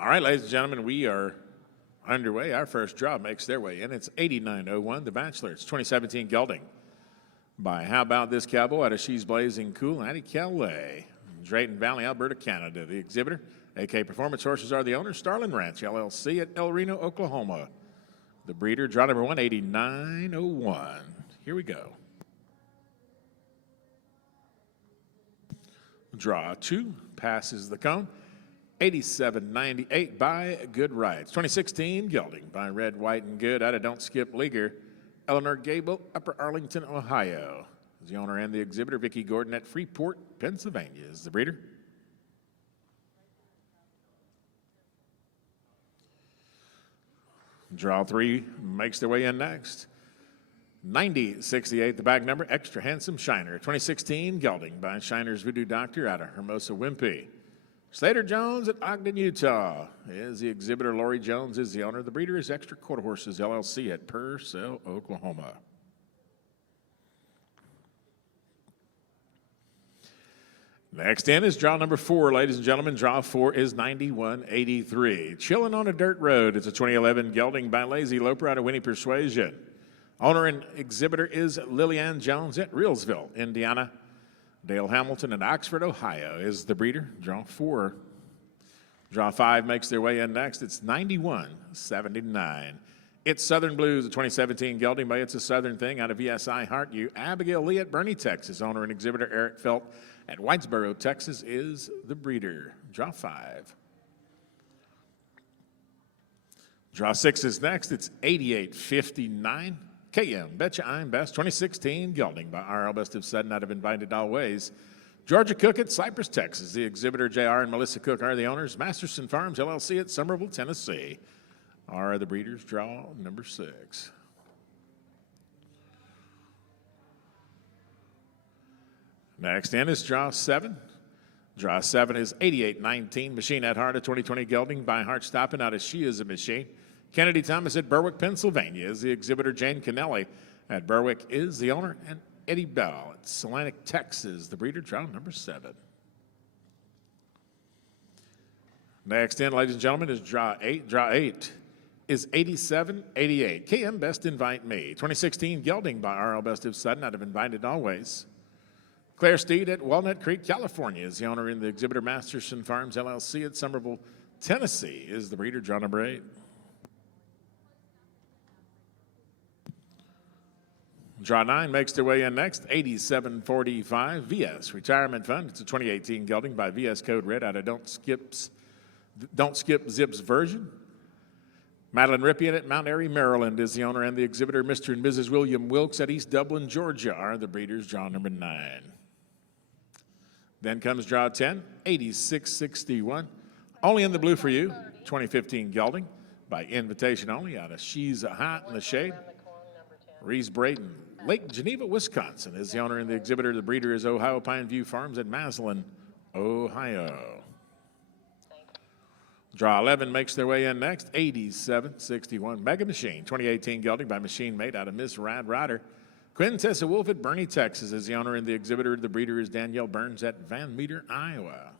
All right, ladies and gentlemen, we are underway. Our first draw makes their way in. It's 8901, The Bachelor. It's 2017 gelding by How About This Cowboy out of She's Blazing Cool, Addie Calais, Drayton Valley, Alberta, Canada. The exhibitor, AK Performance Horses are the owners, Starland Ranch, LLC at El Reno, Oklahoma. The breeder, draw number 18901. Here we go. Draw 2 passes the cone. 87.98 by Good Rights. 2016 gelding by Red, White, and Good out of Don't Skip Leaguer. Eleanor Gable, Upper Arlington, Ohio. Is the owner and the exhibitor. Vicki Gordon at Freeport, Pennsylvania is the breeder. Draw 3 makes their way in next. 90.68, the back number, Extra Handsome Shiner. 2016 gelding by Shiner's Voodoo Doctor out of Hermosa, Wimpy. Slater Jones at Ogden, Utah is the exhibitor. Lori Jones is the owner. The breeder is Extra Quarter Horses, LLC at Purcell, Oklahoma. Next in is draw number 4, ladies and gentlemen. Draw 4 is 91.83. Chillin' on a Dirt Road. It's a 2011 gelding by Lazy Loper out of Winnie Persuasion. Owner and exhibitor is Lillian Jones at Reelsville, Indiana. Dale Hamilton in Oxford, Ohio is the breeder. Draw 4. Draw 5 makes their way in next. It's 91.79. It's Southern Blues, the 2017 gelding by It's a Southern Thing out of VSI Heart U. Abigail Lee at Bernie, Texas. Owner and exhibitor Eric Felt at Whitesboro, Texas is the breeder. Draw 5. Draw 6 is next. It's 88.59. KM, Betcha I'm Best, 2016 gelding by R.L. Best of Sudden out of Invited Always. Georgia Cook at Cypress, Texas. The exhibitor, J.R. and Melissa Cook, are the owners. Masterson Farms, LLC at Somerville, Tennessee, are the breeders. Draw number 6. Next in is draw 7. Draw 7 is 88.19. Machine at Heart, a 2020 gelding by Heart Stoppin' out of She Is a Machine. Kennedy Thomas at Berwick, Pennsylvania is the exhibitor. Jane Kennelly at Berwick is the owner. And Eddie Bell at Atlantic, Texas, the breeder. Draw number 7. Next in, ladies and gentlemen, is draw 8. Draw 8 is 87.88. KM Best Invite Me. 2016 gelding by R.L. Best of Sudden out of Invited Always. Claire Steed at Walnut Creek, California is the owner, and the exhibitor. Masterson Farms, LLC at Somerville, Tennessee is the breeder. Draw number 8. Draw 9 makes their way in next. 87.45. VS Retirement Fund. It's a 2018 gelding by VS Code Red out of Don't Skip Zip's version. Madeline Ripien at Mount Airy, Maryland is the owner, and the exhibitor. Mr. and Mrs. William Wilkes at East Dublin, Georgia are the breeders. Draw number 9. Then comes draw 10. 86.61. Only in the Blue for You. 2015 gelding by invitation only out of She's Hot in the Shade. Reese Brayton, Lake Geneva, Wisconsin is the owner, and the exhibitor. The breeder is Ohio Pine View Farms at Maslin, Ohio. Draw 11 makes their way in next. 87.61. Mega Machine, 2018 gelding by Machine Mate out of Miss Rad Rider. Quintessa Wolf at Bernie, Texas is the owner, and the exhibitor. The breeder is Danielle Burns at Van Meter, Iowa.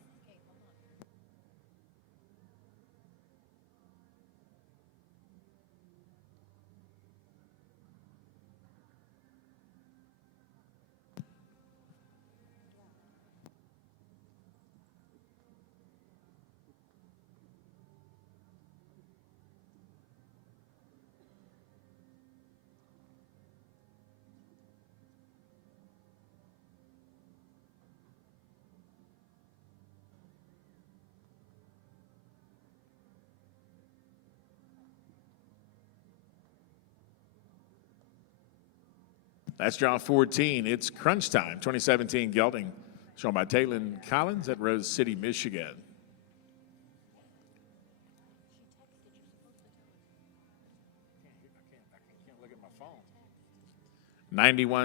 That's draw 14. It's Crunch Time, 2017 gelding, shown by Taylin Collins at Rose City, Michigan. I can't look at my phone.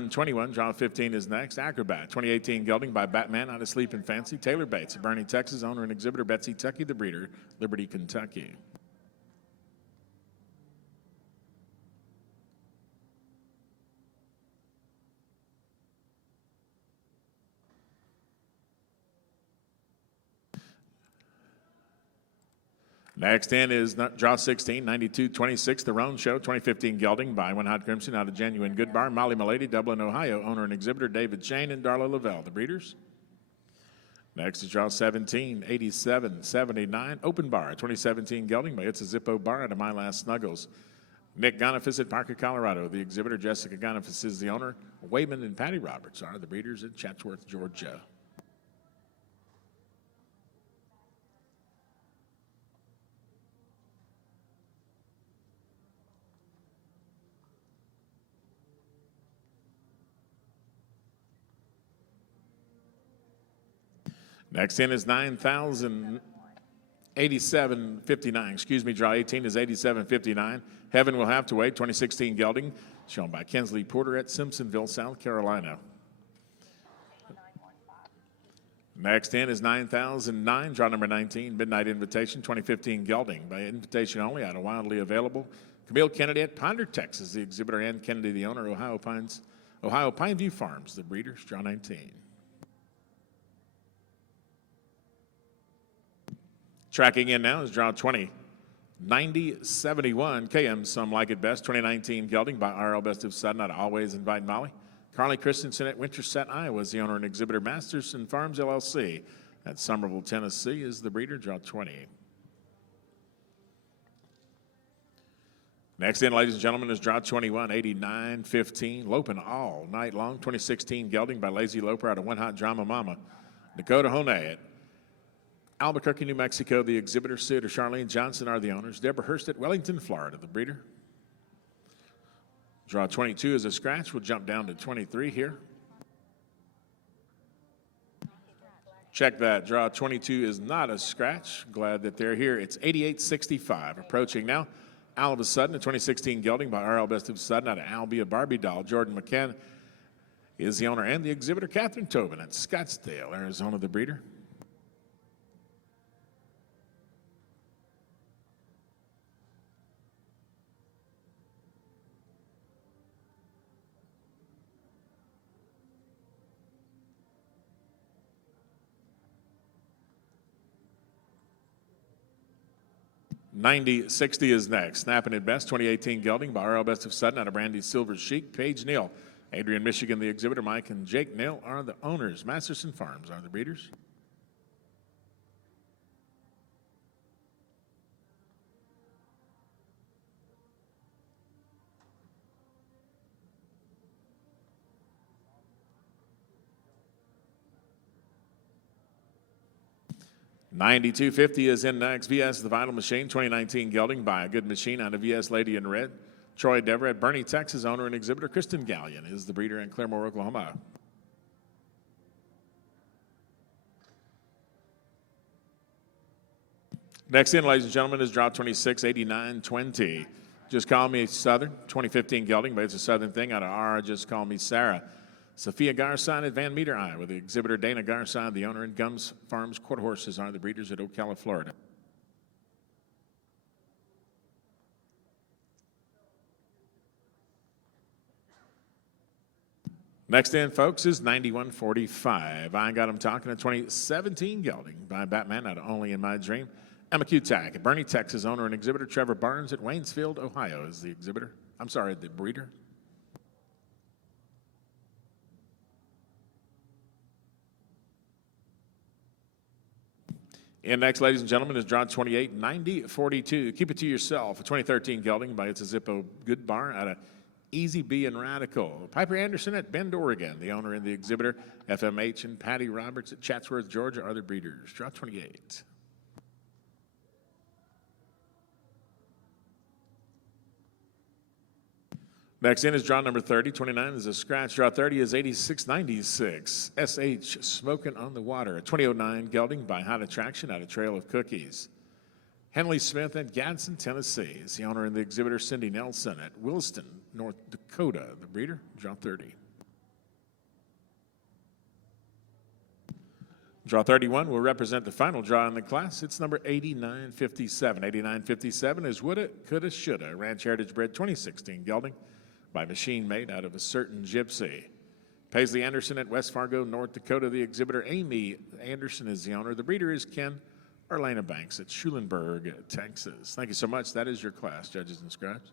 91.21. Draw 15 is next. Acrobat, 2018 gelding by Batman out of Sleeping Fancy. Taylor Bates at Bernie, Texas, owner and exhibitor. Betsy Tucky, the breeder, Liberty, Kentucky. Next in is draw 16, 92-26, the Roan Show, 2015 gelding by One Hot Crimson out of Genuine Good Bar, Molly Milady, Dublin, Ohio, owner and exhibitor David Shane and Darla Lavelle, the breeders. Next is draw 17, 87-79, Open Bar, 2017 gelding by It's a Zippo Bar out of My Last Snuggles. Nick Gonifas at Parker, Colorado, the exhibitor. Jessica Gonifas is the owner. Wayman and Patty Roberts are the breeders at Chatsworth, Georgia. Next in is 9,087.59. Excuse me, draw 18 is 87.59. Heaven Will Have to Wait, 2016 gelding, shown by Kensley Porter at Simpsonville, South Carolina. Next in is 9,009, draw number 19, Midnight Invitation, 2015 gelding, by invitation only, out of Wildly Available. Camille Kennedy at Ponder, Texas, the exhibitor, and Kennedy, the owner, Ohio Pineview Farms, the breeders, draw 19. Tracking in now is draw 20, 90-71, KM Some Like It Best, 2019 gelding by RL Best of Sudden out of Always Invite Molly. Carly Christensen at Winterset, Iowa is the owner and exhibitor. Masterson Farms LLC at Somerville, Tennessee is the breeder, draw 20. Next in, ladies and gentlemen, is draw 21, 89-15, Lopin' All Night Long, 2016 gelding by Lazy Loper out of One Hot Drama Mama. Dakota Hone at Albuquerque, New Mexico, the exhibitor. Sid or Charlene Johnson are the owners. Deborah Hurst at Wellington, Florida, the breeder. Draw 22 is a scratch. We'll jump down to 23 here. Check that. Draw 22 is not a scratch. Glad that they're here. It's 88-65. Approaching now. All of a Sudden, a 2016 gelding by RL Best of Sudden out of Albia Barbie Doll. Jordan McCann is the owner and the exhibitor. Catherine Tobin at Scottsdale, Arizona, the breeder. 90-60 is next. Snapping at Best, 2018 gelding by RL Best of Sudden out of Brandy Silver Chic. Paige Neal, Adrian, Michigan, the exhibitor. Mike and Jake Neal are the owners. Masterson Farms are the breeders. $92.50 is in next. VS The Vital Machine, 2019 gelding by a Good Machine out of VS Lady in Red. Troy Dever at Bernie, Texas, owner and exhibitor. Kristen Gallion is the breeder in Claremore, Oklahoma. Next in, ladies and gentlemen, is draw 26, 89-20. Just Call Me Southern, 2015 gelding, but it's a Southern thing out of R. Just Call Me Sarah. Sophia Garside at Van Meter, Iowa. The exhibitor Dana Garside, the owner, and Gums Farms Quarter Horses are the breeders at Ocala, Florida. Next in, folks, is 91.45. I got him talking at 2017 gelding by Batman out of Only in My Dream. Emma Kutak at Bernie, Texas, owner and exhibitor. Trevor Barnes at Waynesfield, Ohio is the exhibitor. I'm sorry, the breeder. And next, ladies and gentlemen, is draw 28, 90-42. Keep It to Yourself, a 2013 gelding by It's a Zippo Good Bar out of Easy B and Radical. Piper Anderson at Bend, Oregon, the owner and the exhibitor. FMH and Patty Roberts at Chatsworth, Georgia are the breeders. Draw 28. Next in is draw number 30. 29 is a scratch. Draw 30 is 86-96. SH Smoking on the Water. A 2009 gelding by Hot Attraction out of Trail of Cookies. Henley Smith at Gadsden, Tennessee is the owner and the exhibitor. Cindy Nelson at Williston, North Dakota, the breeder. Draw 30. Draw 31 will represent the final draw in the class. It's number 8957. 8957 is Woulda, Coulda, Shoulda. Ranch Heritage Bred 2016 gelding by Machine Made out of A Certain Gypsy. Paisley Anderson at West Fargo, North Dakota, the exhibitor. Amy Anderson is the owner. The breeder is Ken Elena Banks at Schulenburg, Texas. Thank you so much. That is your class, judges and scribes.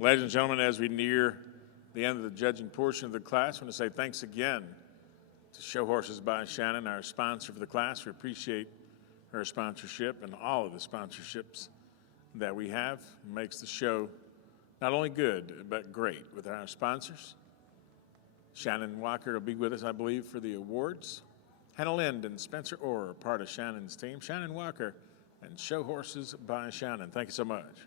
Ladies and gentlemen, as we near the end of the judging portion of the class, I want to say thanks again to Show Horses by Shannon, our sponsor for the class. We appreciate her sponsorship and all of the sponsorships that we have. It makes the show not only good, but great with our sponsors. Shannon Walker will be with us, I believe, for the awards. Hannah Lind and Spencer Orr are part of Shannon's team. Shannon Walker and Show Horses by Shannon. Thank you so much.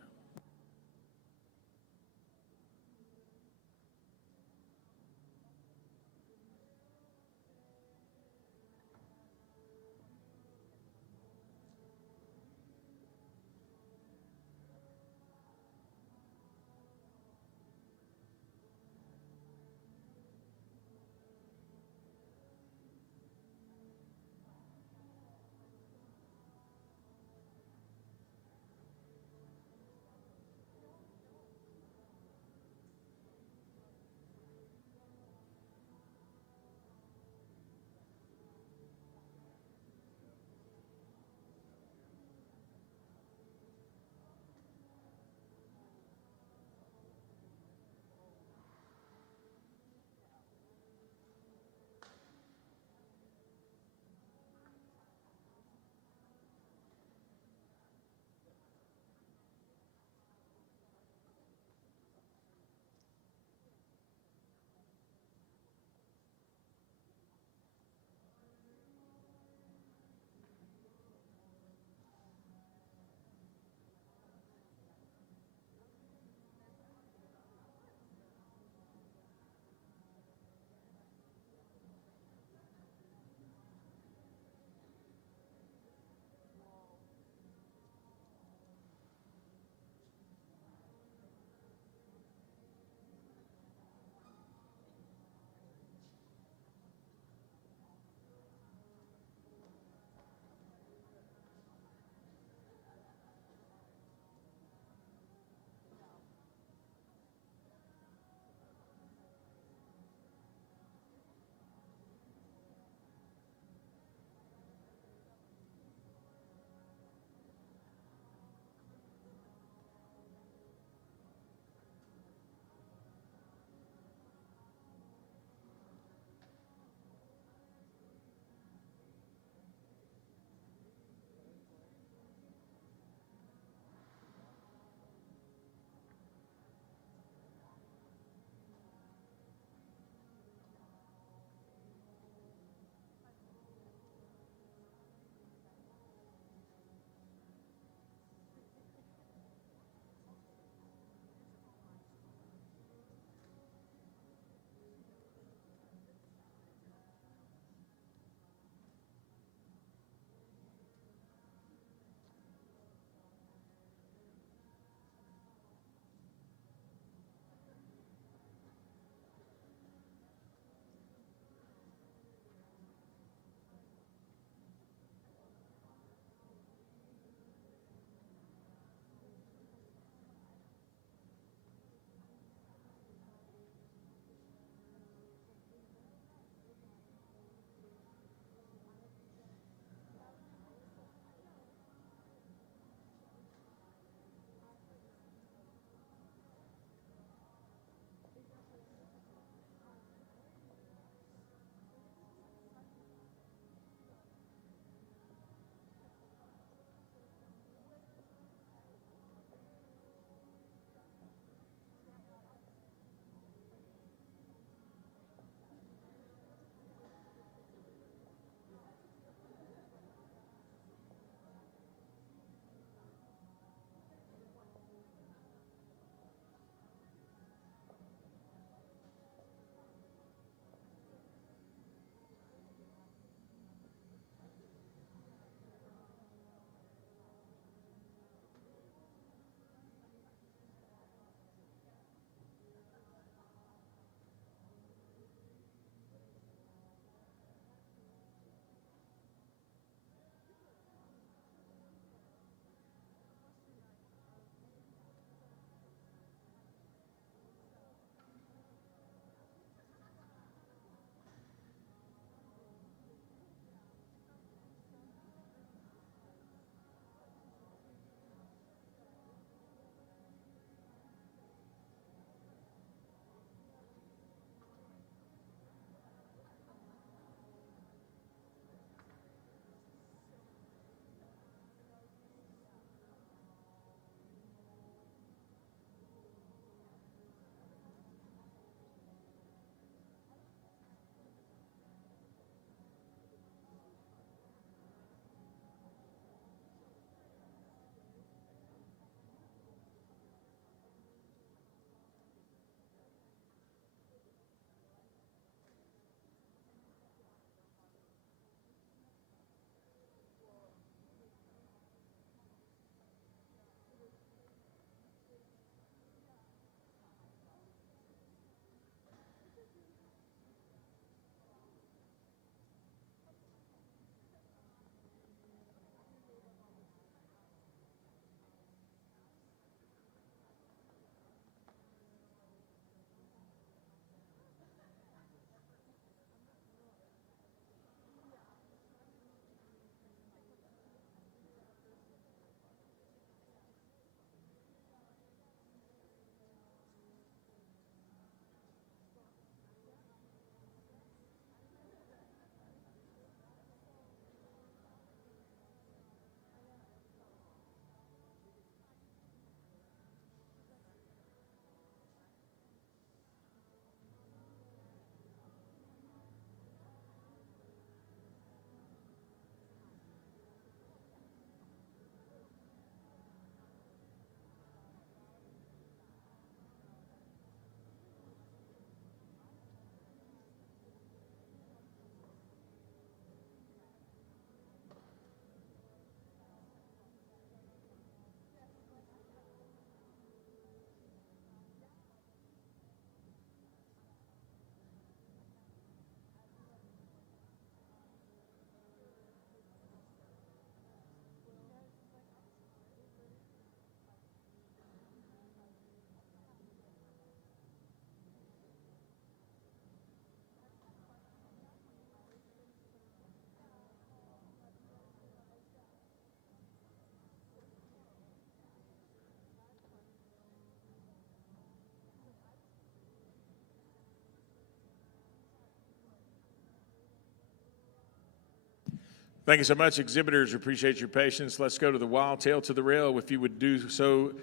Thank you so much, exhibitors. Appreciate your patience. Let's go to the wall, tail to the rail. If you would do so,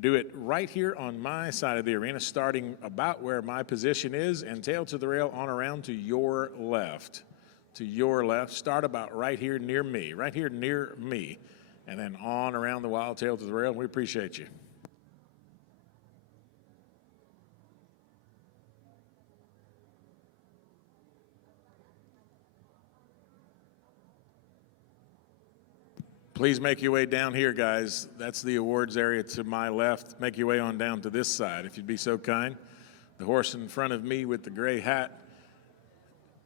do it right here on my side of the arena, starting about where my position is, and tail to the rail on around to your left. To your left. Start about right here near me, and then on around the wild tail to the rail. We appreciate you. Please make your way down here, guys. That's the awards area to my left. Make your way on down to this side, if you'd be so kind. The horse in front of me with the gray hat,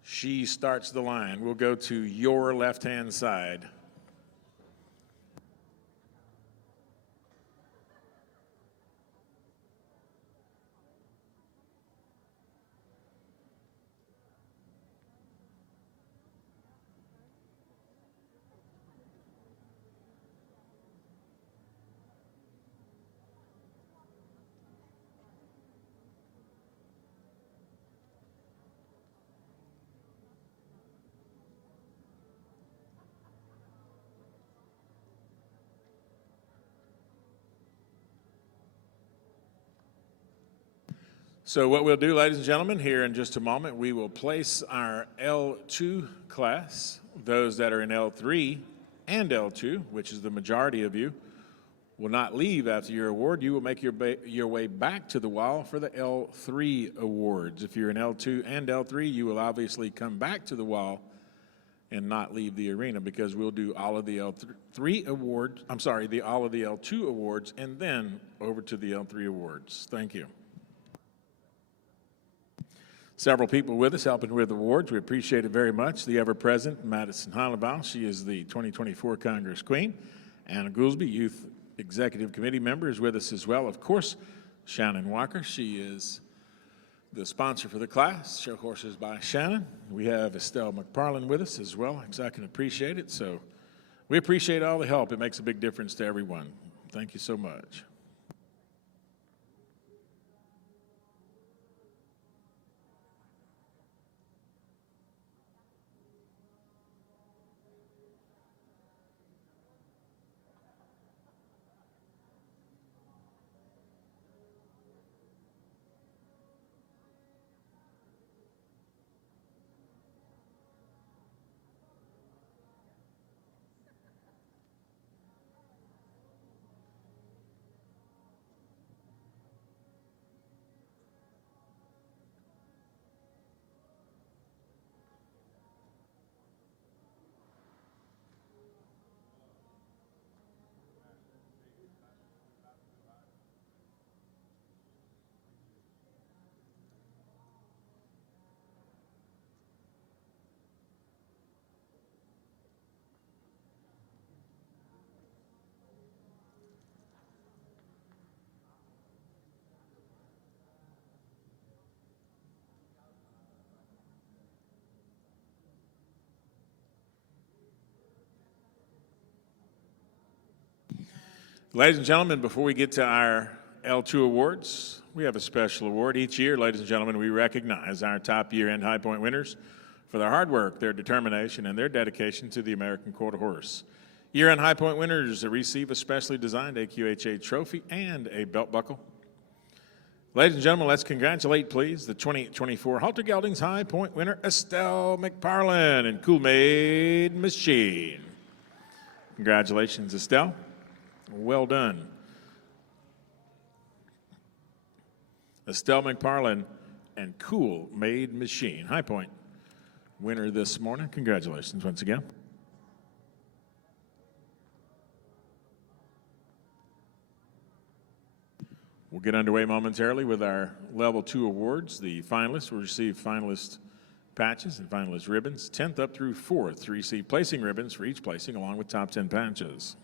she starts the line. We'll go to your left-hand side. So what we'll do, ladies and gentlemen, here in just a moment, we will place our L2 class. Those that are in L3 and L2, which is the majority of you, will not leave after your award. You will make your way back to the wall for the L3 awards. If you're in L2 and L3, you will obviously come back to the wall and not leave the arena, because we'll do all of the L3 awards, all of the L2 awards, and then over to the L3 awards. Thank you. Several people with us helping with awards. We appreciate it very much. The ever-present Madison Hollenbaugh. She is the 2024 Congress Queen. Anna Goolsby, Youth Executive Committee member, is with us as well. Of course, Shannon Walker. She is the sponsor for the class, Show Horses by Shannon. We have Estelle McParlin with us as well, because I can appreciate it. So we appreciate all the help. It makes a big difference to everyone. Thank you so much. Ladies and gentlemen, before we get to our L2 awards, we have a special award. Each year, ladies and gentlemen, we recognize our top year-end High Point winners for their hard work, their determination, and their dedication to the American Quarter Horse. Year-end High Point winners receive a specially designed AQHYA trophy and a belt buckle. Ladies and gentlemen, let's congratulate, please, the 2024 Halter Geldings High Point winner, Estelle McParlin and Kool-Made Machine. Congratulations, Estelle. Well done. Estelle McParlin and Kool-Made Machine. High Point winner this morning. Congratulations once again. We'll get underway momentarily with our Level 2 awards. The finalists will receive finalist patches and finalist ribbons. 10th up through 4th to receive placing ribbons for each placing, along with top 10 patches.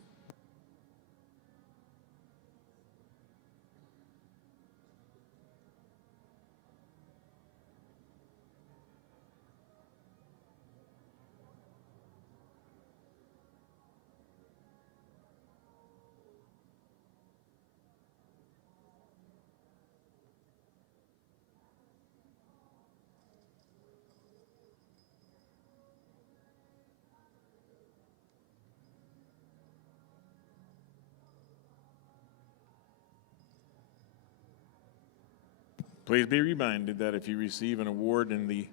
Please be reminded that if you receive an award in the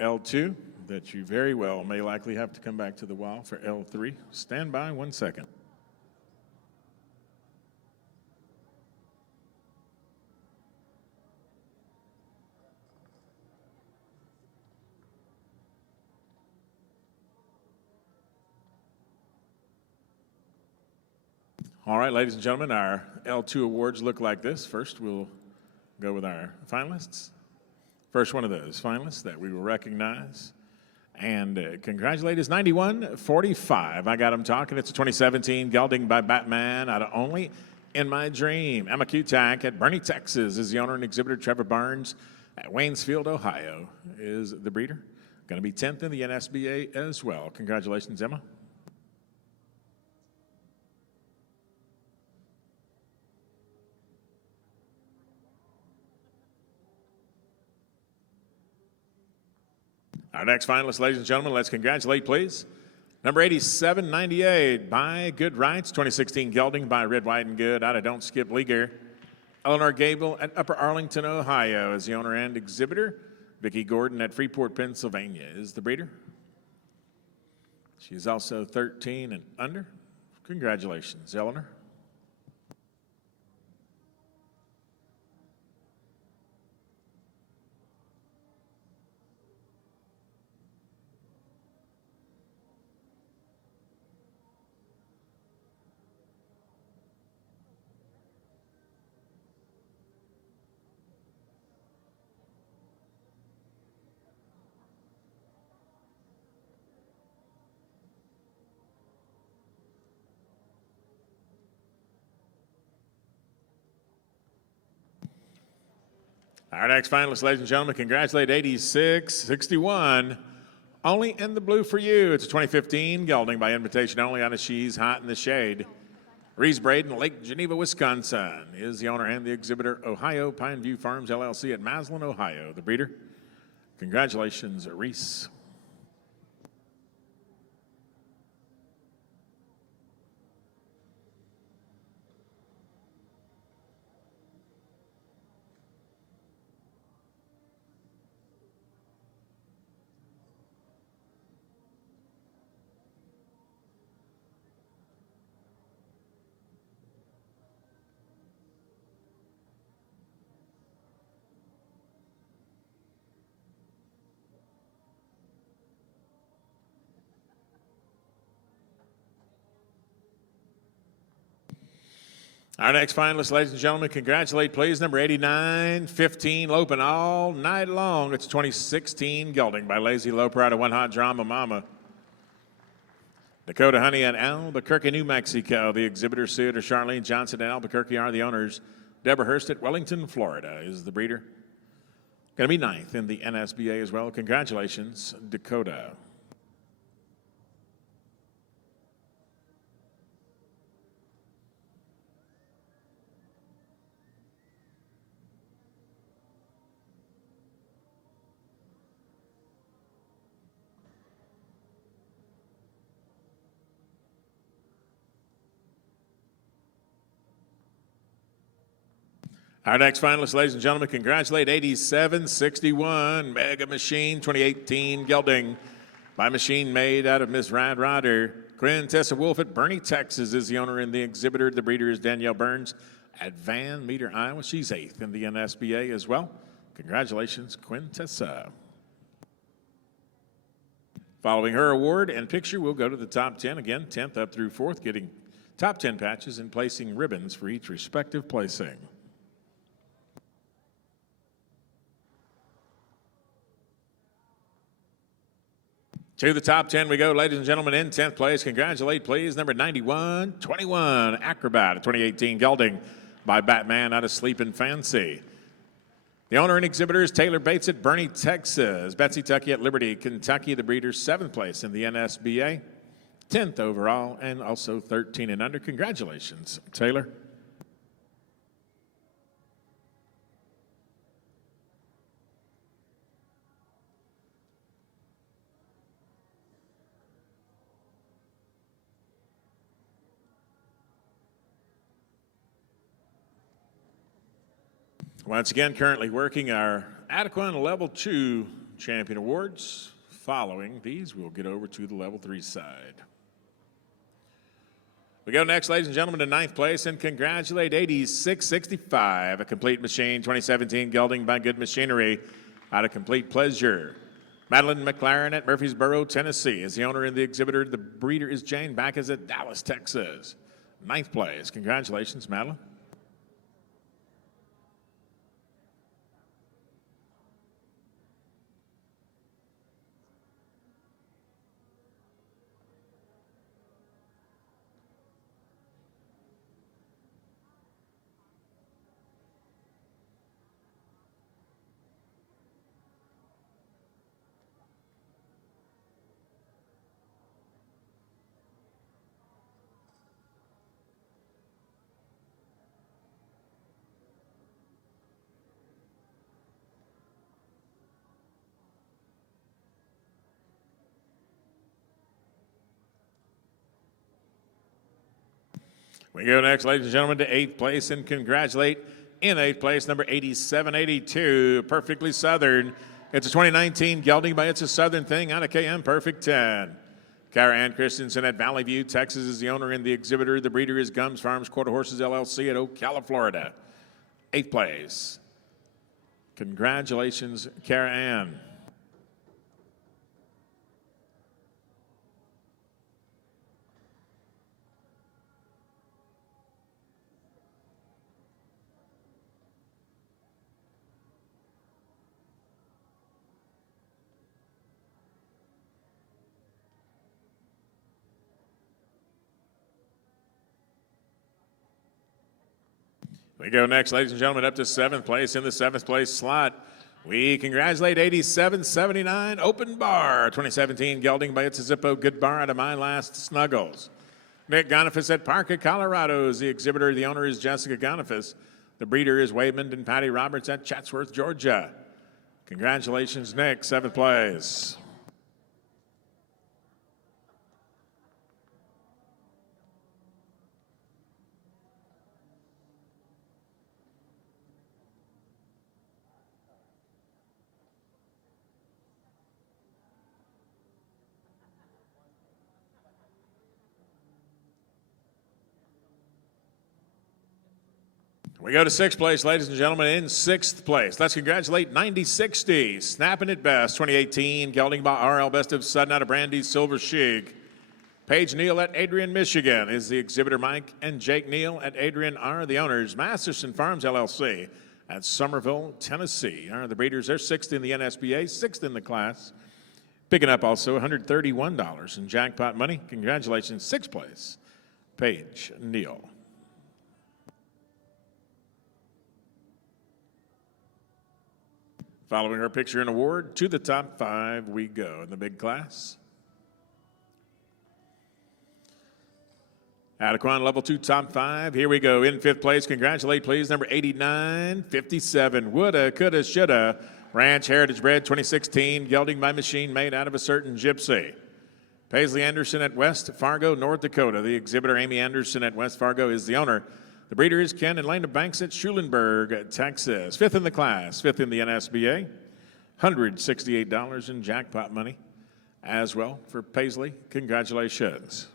L2, that you very well may likely have to come back to the wall for L3. Stand by 1 second. All right, ladies and gentlemen, our L2 awards look like this. First, we'll go with our finalists. First one of those finalists that we will recognize and congratulate is 9145. I got him talking. It's a 2017 gelding by Batman out of Only in My Dream. Emma Kutak at Bernie, Texas is the owner and exhibitor. Trevor Barnes at Waynesfield, Ohio is the breeder. Going to be 10th in the NSBA as well. Congratulations, Emma. Our next finalist, ladies and gentlemen, let's congratulate, please. Number 8798 by Good Rights, 2016 gelding by Red, White, and Good out of Don't Skip Leaguer. Eleanor Gable at Upper Arlington, Ohio is the owner and exhibitor. Vicki Gordon at Freeport, Pennsylvania is the breeder. She is also 13 and under. Congratulations, Eleanor. Our next finalist, ladies and gentlemen, congratulate 8661. Only in the blue for you. It's a 2015 gelding by invitation only on a She's Hot in the Shade. Reese Braden, Lake Geneva, Wisconsin, is the owner and the exhibitor. Ohio Pineview Farms, LLC at Maslin, Ohio, the breeder. Congratulations, Reese. Our next finalist, ladies and gentlemen, congratulate, please, number 8915, loping all night long. It's 2016 gelding by Lazy Loper out of One Hot Drama Mama. Dakota Honey at Albuquerque, New Mexico. The exhibitor, Suitor Charlene Johnson at Albuquerque are the owners. Deborah Hurst at Wellington, Florida is the breeder. Going to be 9th in the NSBA as well. Congratulations, Dakota. Our next finalist, ladies and gentlemen, congratulate 8761 Mega Machine 2018 gelding by Machine made out of Miss Rad Rodder. Quintessa Wolf at Bernie, Texas is the owner and the exhibitor. The breeder is Danielle Burns at Van Meter, Iowa. She's 8th in the NSBA as well. Congratulations, Quintessa. Following her award and picture, we'll go to the top 10. Again, 10th up through 4th, getting top 10 patches and placing ribbons for each respective placing. To the top 10 we go, ladies and gentlemen. In 10th place, congratulate, please, number 9121, Acrobat, 2018 gelding by Batman out of Sleepin' Fancy. The owner and exhibitor is Taylor Bates at Bernie, Texas. Betsy Tucky at Liberty, Kentucky, the breeder, 7th place in the NSBA, 10th overall, and also 13 and under. Congratulations, Taylor. Once again, currently working our AQHYA Level 2 Champion Awards. Following these, we'll get over to the Level 3 side. We go next, ladies and gentlemen, to ninth place and congratulate 8665, a complete machine, 2017 gelding by Good Machinery out of Complete Pleasure. Madeline McLaren at Murfreesboro, Tennessee is the owner and the exhibitor. The breeder is Jane Backus at Dallas, Texas. Ninth place. Congratulations, Madeline. We go next, ladies and gentlemen, to eighth place and congratulate in eighth place, number 8782, Perfectly Southern. It's a 2019 gelding by It's a Southern Thing out of KM Perfect 10. Kara Ann Christensen at Valley View, Texas is the owner and the exhibitor. The breeder is Gums Farms Quarter Horses LLC at Ocala, Florida. Eighth place. Congratulations, Kara Ann. We go next, ladies and gentlemen, up to seventh place. In the seventh place slot, we congratulate 8779 Open Bar, 2017 gelding by It's a Zippo Good Bar out of My Last Snuggles. Nick Gonifas at Parker, Colorado is the exhibitor. The owner is Jessica Gonifas. The breeder is Waymond and Patty Roberts at Chatsworth, Georgia. Congratulations, Nick, seventh place. We go to sixth place, ladies and gentlemen. In sixth place, let's congratulate 9060, Snapping It Best, 2018, gelding by RL Best of Sudden out of Brandy's Silver Sheik. Paige Neal at Adrian, Michigan is the exhibitor. Mike and Jake Neal at Adrian are the owners. Masterson Farms LLC at Somerville, Tennessee are the breeders. They're sixth in the NSBA, sixth in the class. Picking up also $131 in jackpot money. Congratulations, sixth place, Paige Neal. Following our picture and award, to the top five we go in the big class. AQHYA Level 2 top five. Here we go. In fifth place, congratulate please, number 8957, Woulda, Coulda, Shoulda, Ranch Heritage Bred 2016, gelding by machine made out of a certain gypsy. Paisley Anderson at West Fargo, North Dakota. The exhibitor, Amy Anderson at West Fargo, is the owner. The breeder is Ken and Lena Banks at Schulenburg, Texas. Fifth in the class, fifth in the NSBA. $168 in jackpot money as well for Paisley. Congratulations.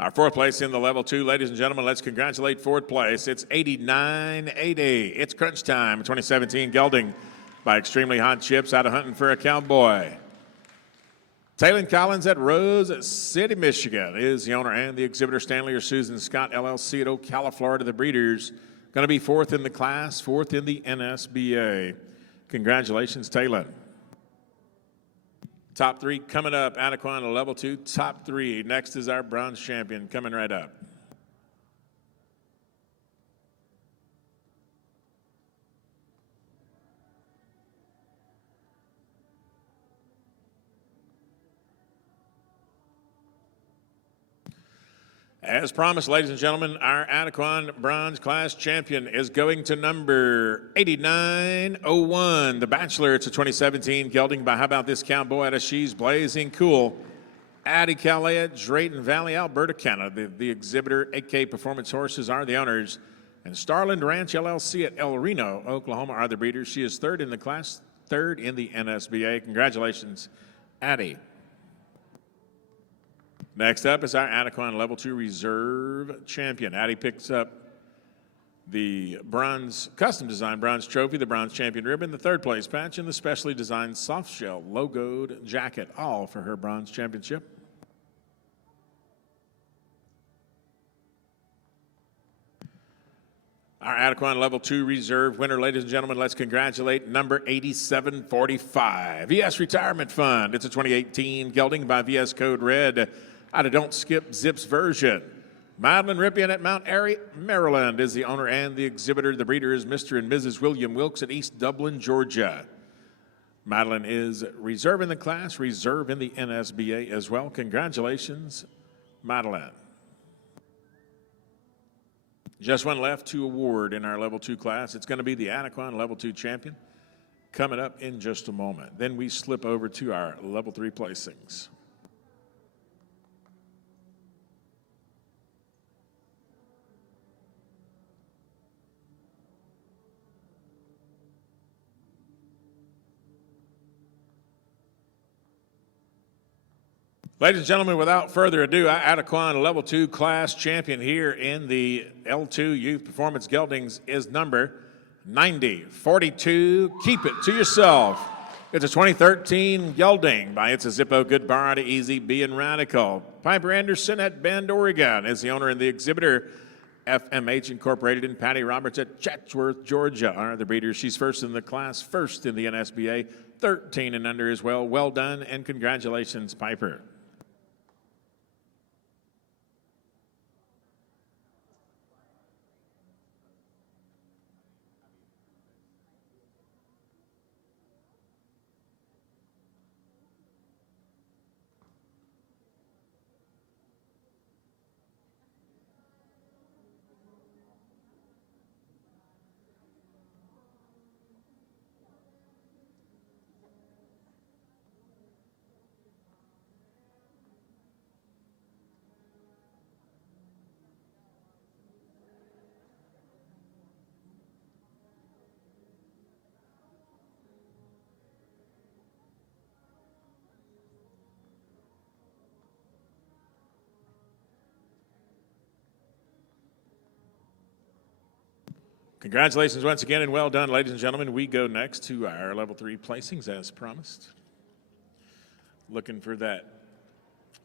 Our fourth place in the level 2, ladies and gentlemen, let's congratulate fourth place. It's 8980. It's crunch time, 2017 gelding by Extremely Hot Chips out of Hunting for a Cowboy. Taylor Collins at Rose City, Michigan is the owner and the exhibitor. Stanley or Susan Scott LLC at Ocala, Florida. The breeders going to be fourth in the class, fourth in the NSBA. Congratulations, Taylor. Top three coming up. AQHYA Level 2, top three. Next is our bronze champion coming right up. As promised, ladies and gentlemen, our Anaquan Bronze Class champion is going to number 8901, the Bachelor. It's a 2017 gelding by How About This Cowboy out of She's Blazing Cool, Aticalea, Drayton Valley, Alberta, Canada. The Exhibitor AK Performance horses are the owners, and Starland Ranch LLC at El Reno, Oklahoma are the breeders. She is third in the class, third in the NSBA. Congratulations, Addie. Next up is our Anaquan Level 2 Reserve Champion. Addie picks up the bronze, custom designed bronze trophy, the bronze champion ribbon, the third place patch, and the specially designed soft shell logoed jacket, all for her bronze championship. Our Anaquan Level 2 Reserve winner, ladies and gentlemen, let's congratulate number 8745, VS Retirement Fund. It's a 2018 gelding by VS Code Red out of Don't Skip Zips version. Madeline Ripien at Mount Airy, Maryland is the owner and the exhibitor. The breeder is Mr. and Mrs. William Wilkes at East Dublin, Georgia. Madeline is reserve in the class, reserve in the NSBA as well. Congratulations, Madeline. Just one left to award in our Level 2 class. It's going to be the Anaquan Level 2 champion coming up in just a moment. Then we slip over to our Level 3 placings. Ladies and gentlemen, without further ado, our Anaquan Level 2 class champion here in the L2 Youth Performance Geldings is number 9042. Keep it to yourself. It's a 2013 gelding by It's a Zippo, Good Bar to Easy, B and Radical. Piper Anderson at Bend, Oregon is the owner and the exhibitor. FMH Incorporated and Patty Roberts at Chatsworth, Georgia are the breeders. She's first in the class, first in the NSBA, 13 and under as well. Well done and congratulations, Piper. Congratulations once again and well done, ladies and gentlemen. We go next to our Level 3 placings as promised. Looking for that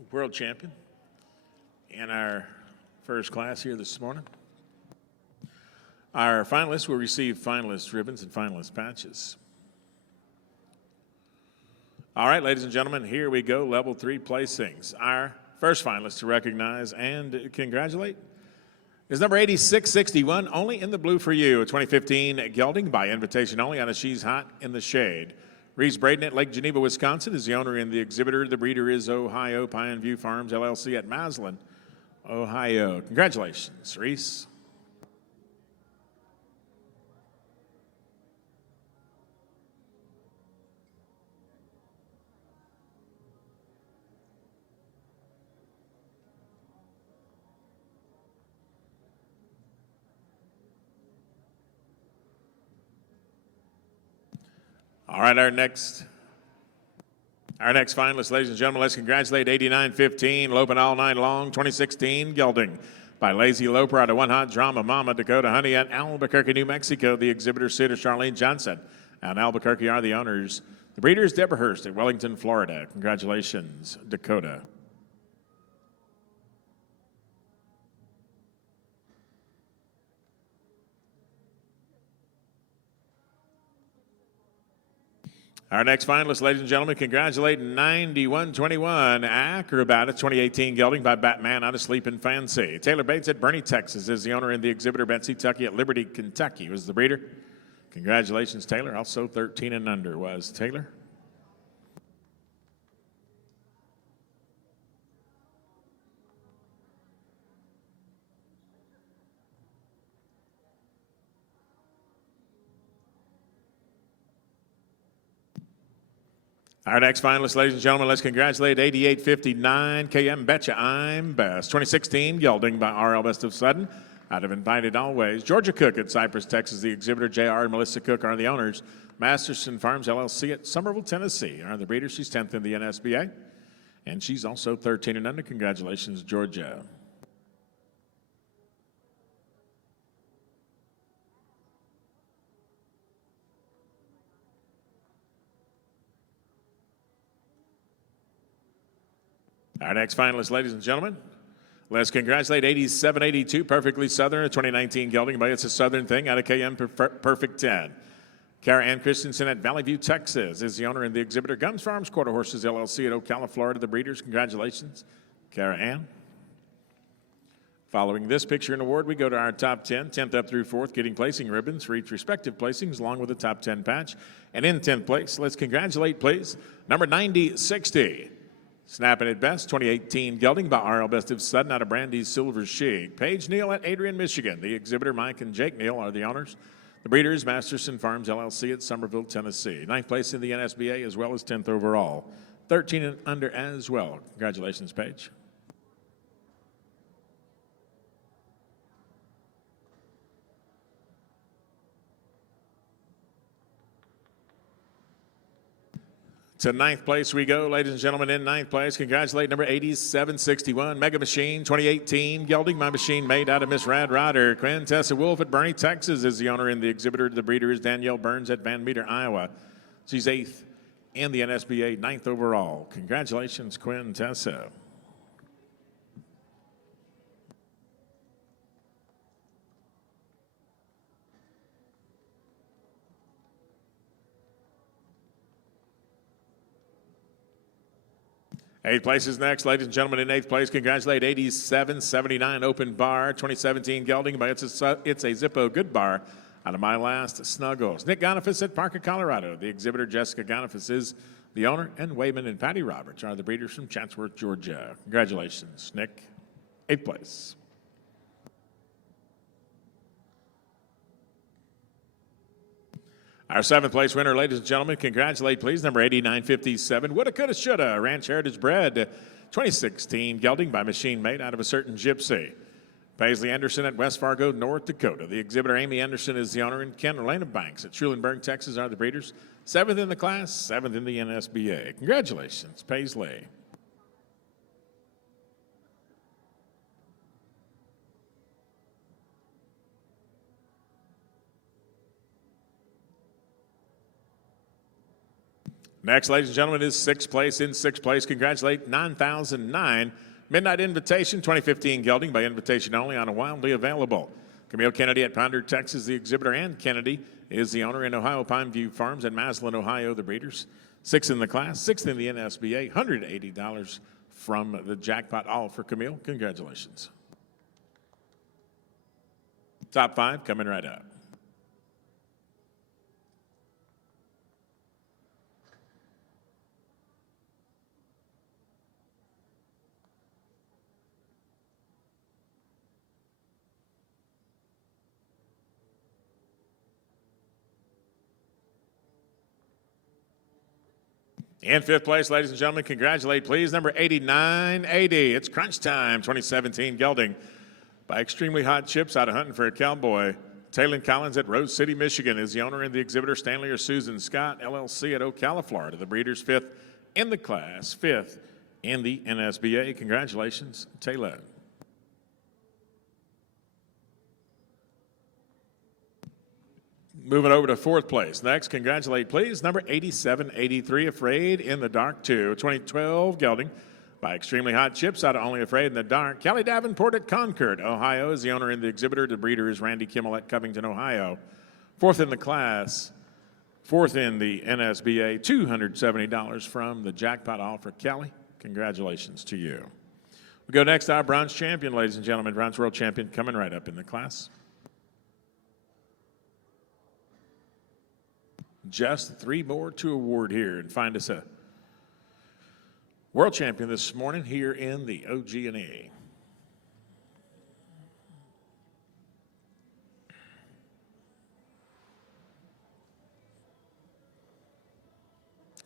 world champion in our first class here this morning. Our finalists will receive finalist ribbons and finalist patches. All right, ladies and gentlemen, here we go, Level 3 placings. Our first finalist to recognize and congratulate is number 8661, Only in the Blue for You, a 2015 gelding by invitation only out of She's Hot in the Shade. Reese Braden at Lake Geneva, Wisconsin is the owner and the exhibitor. The breeder is Ohio Pine View Farms, LLC at Maslin, Ohio. Congratulations, Reese. All right, our next finalist, ladies and gentlemen, let's congratulate 8915, Loping All Night Long, 2016 gelding by Lazy Loper out of One Hot Drama Mama, Dakota Honey at Albuquerque, New Mexico. The exhibitor, Sitter Charlene Johnson and Albuquerque are the owners. The breeder is Deborah Hurst at Wellington, Florida. Congratulations, Dakota. Our next finalist, ladies and gentlemen, congratulate 9121 Acrobat, a 2018 gelding by Batman out of Sleepin' Fancy. Taylor Bates at Bernie, Texas is the owner and the exhibitor. Betsy Tucky at Liberty, Kentucky was the breeder. Congratulations, Taylor. Also 13 and under was Taylor. Our next finalist, ladies and gentlemen, let's congratulate 8859 KM Betcha I'm Best. 2016 gelding by RL Best of Sudden. Out of Invited Always. Georgia Cook at Cypress, Texas. The exhibitor, JR and Melissa Cook, are the owners. Masterson Farms, LLC at Somerville, Tennessee, are the breeders. She's 10th in the NSBA. And she's also 13 and under. Congratulations, Georgia. Our next finalist, ladies and gentlemen, let's congratulate 8782 Perfectly Southern, a 2019 gelding by It's a Southern Thing out of KM Perfect 10. Kara Ann Christensen at Valley View, Texas is the owner and the exhibitor. Gums Farms Quarter Horses LLC at Ocala, Florida, the breeders. Congratulations, Kara Ann. Following this picture and award, we go to our top 10, 10th up through 4th, getting placing ribbons for each respective placings along with the top 10 patch. And in 10th place, let's congratulate, please, number 9060. Snapping it best, 2018 gelding by RL Best of Sudden out of Brandy's Silver Sheik. Paige Neal at Adrian, Michigan. The exhibitor, Mike and Jake Neal, are the owners. The breeders, Masterson Farms LLC at Somerville, Tennessee. 9th place in the NSBA as well as 10th overall. 13 and under as well. Congratulations, Paige. To 9th place we go, ladies and gentlemen. In 9th place, congratulate number 8761, Mega Machine 2018 gelding. My machine made out of Miss Rad Rider. Quintessa Wolf at Bernie, Texas is the owner, and the exhibitor. The breeder is Danielle Burns at Van Meter, Iowa. She's 8th in the NSBA, 9th overall. Congratulations, Quintessa. Eighth place is next, ladies and gentlemen. In 8th place, congratulate 8779 Open Bar 2017 gelding by It's a Zippo Good Bar out of My Last Snuggles. Nick Gonifas at Parker, Colorado. The exhibitor, Jessica Gonifas, is the owner, and Wayman and Patty Roberts are the breeders from Chatsworth, Georgia. Congratulations, Nick. 8th place. Our 7th place winner, ladies and gentlemen, congratulate, please, number 8957, Woulda, Coulda, Shoulda, Ranch Heritage Bred, 2016 gelding by Machine Made out of a Certain Gypsy. Paisley Anderson at West Fargo, North Dakota. The exhibitor, Amy Anderson, is the owner, and Ken Orlando Banks at Schulenburg, Texas, are the breeders. 7th in the class, 7th in the NSBA. Congratulations, Paisley. Next, ladies and gentlemen, is 6th place. In 6th place, congratulate 9009 Midnight Invitation 2015 gelding by invitation only on a wildly available. Camille Kennedy at Ponder, Texas, the exhibitor, and Kennedy is the owner in Ohio Pineview Farms and Maslin, Ohio, the breeders. 6th in the class, 6th in the NSBA, $180 from the jackpot, all for Camille. Congratulations. Top 5 coming right up. In 5th place, ladies and gentlemen, congratulate, please, number 8980. It's Crunch Time 2017 gelding by Extremely Hot Chips out of Hunting for a Cowboy. Taylor Collins at Rose City, Michigan is the owner, and the exhibitor, Stanley or Susan Scott, LLC at Ocala, Florida. The breeders, 5th in the class, 5th in the NSBA. Congratulations, Taylor. Moving over to 4th place. Next, congratulate, please, number 8783, Afraid in the Dark 2, 2012 gelding by Extremely Hot Chips out of Only Afraid in the Dark. Kelly Davenport at Concord, Ohio is the owner and the exhibitor. The breeder is Randy Kimmel at Covington, Ohio. 4th in the class, 4th in the NSBA, $270 from the jackpot, all for Kelly. Congratulations to you. We go next to our bronze champion, ladies and gentlemen. Bronze world champion coming right up in the class. Just 3 more to award here and find us a world champion this morning here in the OG&E.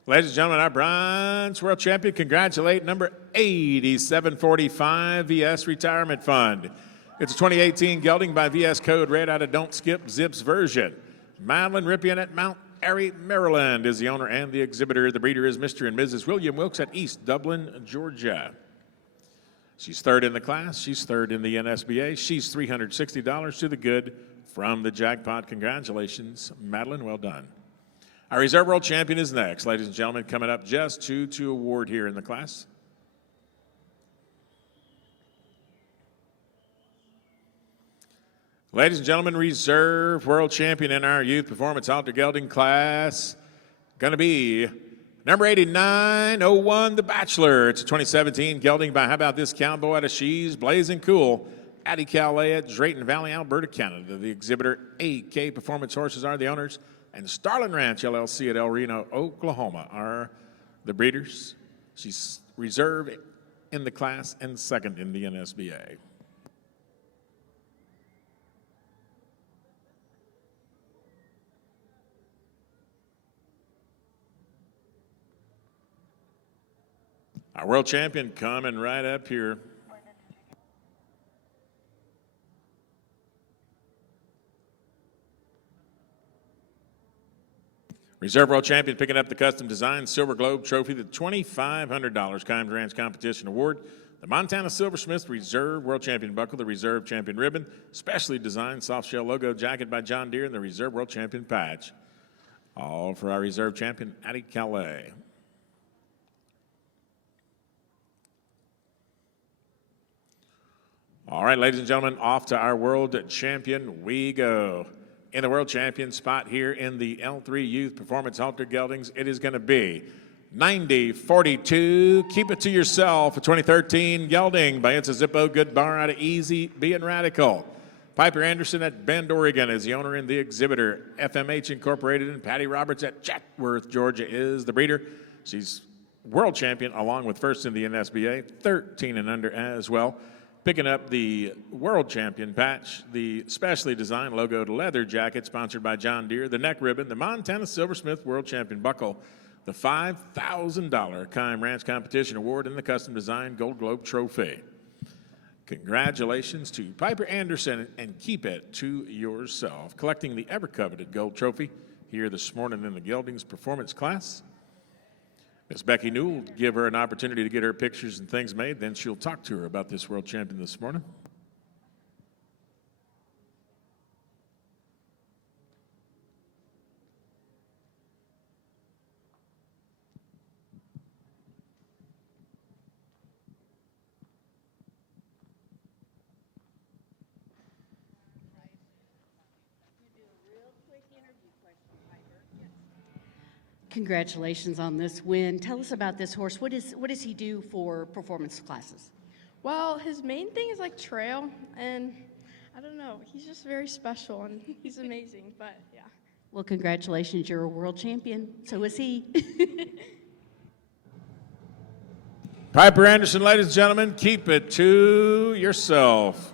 Ladies and gentlemen, our bronze world champion, congratulate number 8745 VS Retirement Fund. It's a 2018 gelding by VS Code Red out of Don't Skip Zips version. Madeline Ripien at Mount Airy, Maryland is the owner and the exhibitor. The breeder is Mr. and Mrs. William Wilkes at East Dublin, Georgia. She's third in the class. She's third in the NSBA. She's $360 to the good from the jackpot. Congratulations, Madeline. Well done. Our Reserve World Champion is next. Ladies and gentlemen, coming up just to award here in the class. Ladies and gentlemen, Reserve World Champion in our Youth Performance Halter Gelding class, going to be number 8901, The Bachelor. It's a 2017 gelding by How About This Cowboy out of She's Blazing Cool, AQHYA at Drayton Valley, Alberta, Canada. The exhibitor, AK Performance Horses, are the owners, and Starlin Ranch LLC at El Reno, Oklahoma are the breeders. She's reserve in the class and second in the NSBA. Our world champion coming right up here. Reserve World Champion picking up the custom design Silver Globe Trophy, the $2,500 Kimes Ranch Competition Award, the Montana Silversmith Reserve World Champion Buckle, the Reserve Champion Ribbon, specially designed soft shell logo jacket by John Deere, and the Reserve World Champion patch. All for our Reserve Champion, AQHYA. All right, ladies and gentlemen, off to our world champion we go. In the world champion spot here in the L3 Youth Performance Halter Geldings, it is going to be 9042. Keep It to Yourself, a 2013 gelding by It's a Zippo Good Bar out of Easy Being Radical. Piper Anderson at Bend, Oregon is the owner and the exhibitor. FMH Incorporated and Patty Roberts at Chatsworth, Georgia is the breeder. She's world champion along with first in the NSBA, 13 and under as well. Picking up the world champion patch, the specially designed logoed leather jacket sponsored by John Deere, the neck ribbon, the Montana Silversmith world champion buckle, the $5,000 Kimes Ranch Competition Award, and the custom designed Gold Globe Trophy. Congratulations to Piper Anderson and Keep It to Yourself, collecting the ever-coveted gold trophy here this morning in the Geldings Performance class. Miss Becky Newell will give her an opportunity to get her pictures and things made. Then she'll talk to her about this world champion this morning. Congratulations on this win. Tell us about this horse. What does he do for performance classes? Well, his main thing is like trail, and I don't know. He's just very special, and he's amazing, but yeah. Well, congratulations. You're a world champion. So is he. Piper Anderson, ladies and gentlemen, Keep It to Yourself.